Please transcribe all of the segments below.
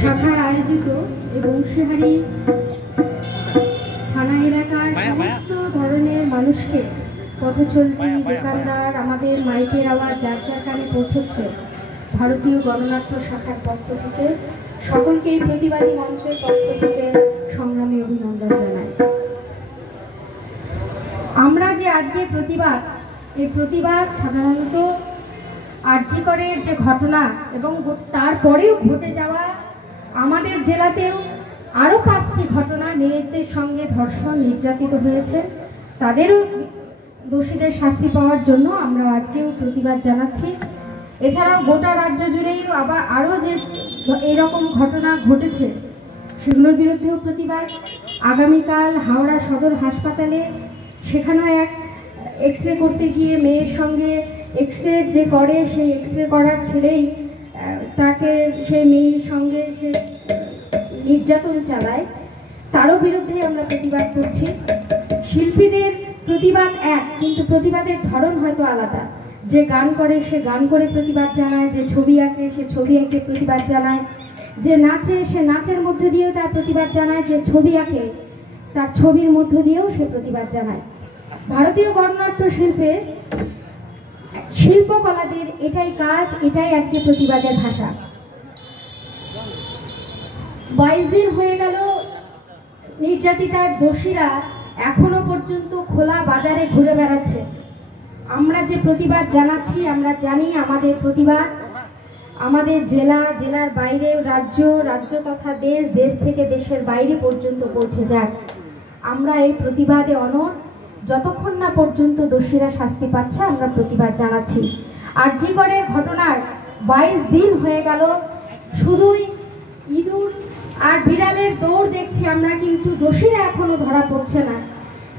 শাখার আয়োজিত এই বংশীহারি থানা এলাকার সমস্ত ধরনের মানুষকে, পথচলতি, দোকানদার, আমাদের মাইকের আওয়াজ যার যার কানে পৌঁছচ্ছে, ভারতীয় গণনাট্য শাখার পক্ষ থেকে সকলকে এই প্রতিবাদী মঞ্চের পক্ষ থেকে সংগ্রামী অভিনন্দন জানাই। আমরা যে আজকে এই প্রতিবাদ সাধারণত আরজি করের যে ঘটনা এবং তারপরেও ঘটে যাওয়া আমাদের জেলাতেও আরও 5টি ঘটনা, মেয়েদের সঙ্গে ধর্ষণ, নির্যাতিত হয়েছে, তাদেরও দোষীদের শাস্তি পাওয়ার জন্য আমরা আজকেও প্রতিবাদ জানাচ্ছি। এছাড়াও গোটা রাজ্য জুড়েই আবার আরও যে এরকম ঘটনা ঘটেছে সেগুলোর বিরুদ্ধেও প্রতিবাদ। আগামীকাল হাওড়া সদর হাসপাতালে সেখানেও এক এক্সরে করতে গিয়ে মেয়ের সঙ্গে এক্সরে যে করে সেই এক্সরে করার ছেলেই তাকে সেই মেয়ের সঙ্গে সে নির্যাতন চালায়, তারও বিরুদ্ধে আমরা প্রতিবাদ করছি। শিল্পীদের প্রতিবাদ এক, কিন্তু প্রতিবাদের ধরন হয়তো আলাদা। যে গান করে সে গান করে প্রতিবাদ জানায়, যে ছবি আঁকে সে ছবি এঁকে প্রতিবাদ জানায়, যে নাচে সে নাচের মধ্য দিয়েও তার প্রতিবাদ জানায়, যে ছবি আঁকে তার ছবির মধ্য দিয়েও সে প্রতিবাদ জানায়। ভারতীয় গণনাট্য শিল্পকলাদের এটাই কাজ, এটাই আজকে প্রতিবাদের ভাষা। 22 দিন হয়ে গেল নির্যাতিতার দোষীরা এখনো পর্যন্ত খোলা বাজারে ঘুরে বেড়াচ্ছে। আমরা যে প্রতিবাদ জানাচ্ছি, আমরা জানি আমাদের প্রতিবাদ আমাদের জেলার বাইরে, রাজ্য তথা দেশ থেকে দেশের বাইরে পর্যন্ত পৌঁছে যাক। আমরা এই প্রতিবাদে অনড়, যতক্ষণ না পর্যন্ত দোষীরা শাস্তি পাচ্ছে আমরা প্রতিবাদ জানাচ্ছি। আরজি করের ঘটনার 22 দিন হয়ে গেল, শুধুই ইঁদুর আর বিড়ালের দৌড় দেখছি আমরা, কিন্তু দোষীরা এখনো ধরা পড়ছে না।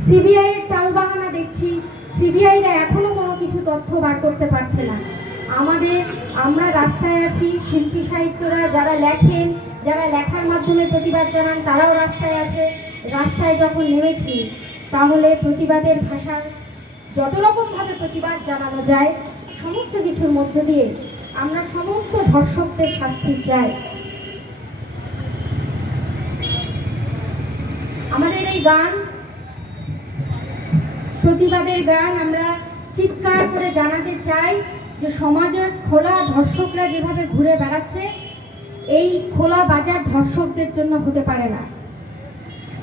সিবিআই এর টালবাহানা দেখছি, সিবিআইরা এখনো কোনো কিছু তথ্য বার করতে পারছে না। আমরা রাস্তায় আছি, শিল্পী সাহিত্যরা যারা লেখেন, যারা লেখার মাধ্যমে প্রতিবাদ জানান, তারাও রাস্তায় আছে। রাস্তায় যখন নেমেছি তাহলে প্রতিবাদের ভাষার যত রকমভাবে প্রতিবাদ জানানো যায়, সমস্ত কিছুর মধ্য দিয়ে আমরা সমস্ত ধর্ষকদের শাস্তি চাই। আমাদের এই গান, প্রতিবাদের গান, আমরা চিৎকার করে জানাতে চাই যে সমাজে খোলা ধর্ষকরা যেভাবে ঘুরে বেড়াচ্ছে, এই খোলা বাজার ধর্ষকদের জন্য হতে পারে না।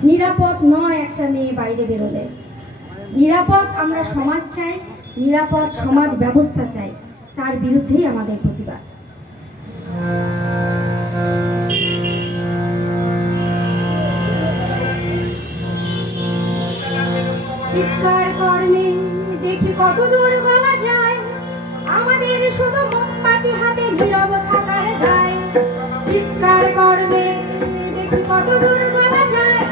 নিরাপদ নয় একটা মেয়ে বাইরে বেরোলে। নিরাপদ আমরা সমাজ চাই, নিরাপদ সমাজ ব্যবস্থা চাই, তার বিরুদ্ধেই আমাদের প্রতিবাদ। চিৎকার কর্মে দেখি কত দূর গলা যায়, আমাদের শুধু মোমবাতি হাতে নীরব থাকার দায়। চিৎকার কর্মে দেখি কত দূর গলা যায়,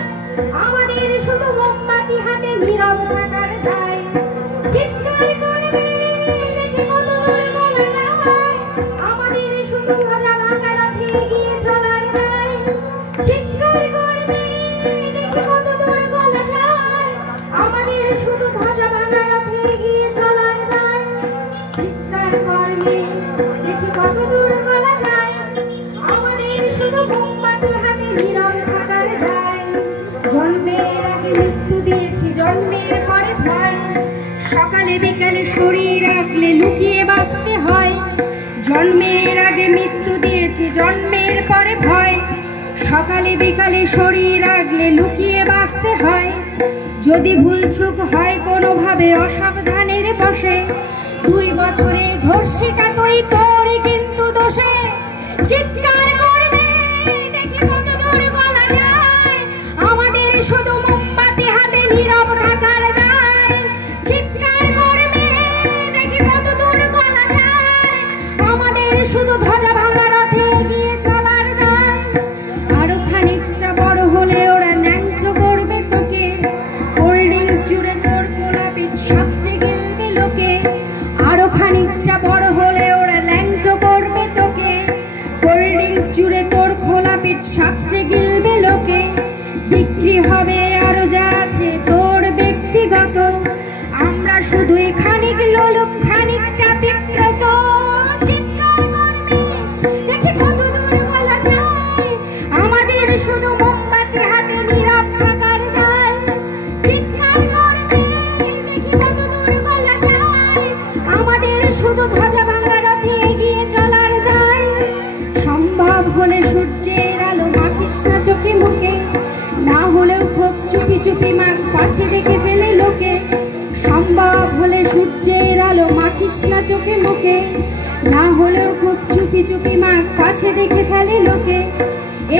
আমাদের শুধু মোমবাতি হাতে নীরব থাকার দায়। চিৎকার কর্মে দেখি কত দূর গলা যায়, আমাদের শুধু ভাজা ভাঙা রথে এগিয়ে চলার দায়। চিৎকার কর্মে দেখি কত দূর গলা যায়, আমাদের শুধু ধ্বজা ভাঙা রথে এগিয়ে চলার দায়। চিৎকার কর্মে দেখি কত দূর গলা যায়, আমাদের শুধু মোমবাতি হাতে নীরব থাকার দায়। জন্মের আগে মৃত্যু দিয়েছি, জন্মের পরে ভয়, সকালে বিকালে শরীর রাখলে লুকিয়ে বাঁচতে হয়। জন্মের আগে মৃত্যু দিয়েছি, জন্মের পরে ভয়, সকালে বিকালে শরীর রাখলে লুকিয়ে বাঁচতে হয়। যদি ভুলচুক হয় কোনোভাবে অসাবধানের বসে, 2 বছরে ধর্ষিতা তুই তোরই কিন্তু দোষে। চিৎকার করবে দেখি কত দূর গলা যায়, আমাদের শুধু মোমবাতি হাতে নীরব থাকার দায়। চিৎকার করবে দেখি কত দূর গলা যায়, আমাদের শুধু ধ্বজা ভাঙা রথে এগিয়ে চলার দায়। আরো খানিকটা বড় হলে ওরা ন্যাংটো করবে তোকে, কোল্ড ড্রিঙ্কস জুড়ে তোর গোলাপির সাপটে গেলবে লোকে। আরো খানিকটা বড় হলে ওরা ল্যাংটো করবে তোকে, কোল্ড ড্রিঙ্কস জুড়ে তোর খোলা পিঠ সাপটে গিলবে লোকে। বিক্রি হবে আরো যা আছে তোর ব্যক্তিগত, আমরা শুধুই খানিক লোলুপ খানিকটা বিব্রত। চিৎকার করবে দেখি কত দূর গলা যায়, চুপি চুপি মাখ পাছে দেখে ফেলে লোকে, সম্ভব হলে সূর্যের আলো মাখিস না চোখে মুখে, না হলেও খুব চুপি চুপি মাখ পাছে দেখে ফেলে লোকে।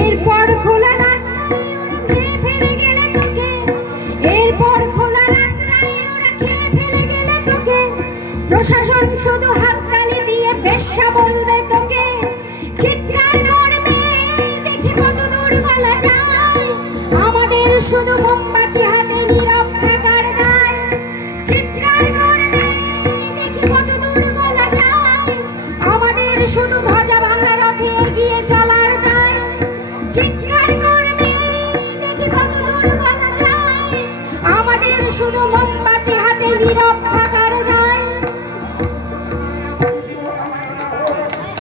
এরপর খোলা রাস্তায় ওরা খেয়ে ফেলে গেলে তোকে, এরপর খোলা রাস্তায় ওরা খেয়ে ফেলে গেলে তোকে, প্রশাসন শুধু হাততালি দিয়ে বেশ্যা বলবে তোকে। চিৎকার করবে দেখি কত দূর গলা যায়, আমাদের শুধু মোমবাতি হাতে নীরব থাকার দায়। চিৎকার করবে দেখি কত দূর গলা যায়, আমাদের শুধু ধ্বজা ভাঙা রথে এগিয়ে চলার দায়। চিৎকার করবে দেখি কত দূর গলা যায়, আমাদের শুধু মোমবাতি হাতে নীরব থাকার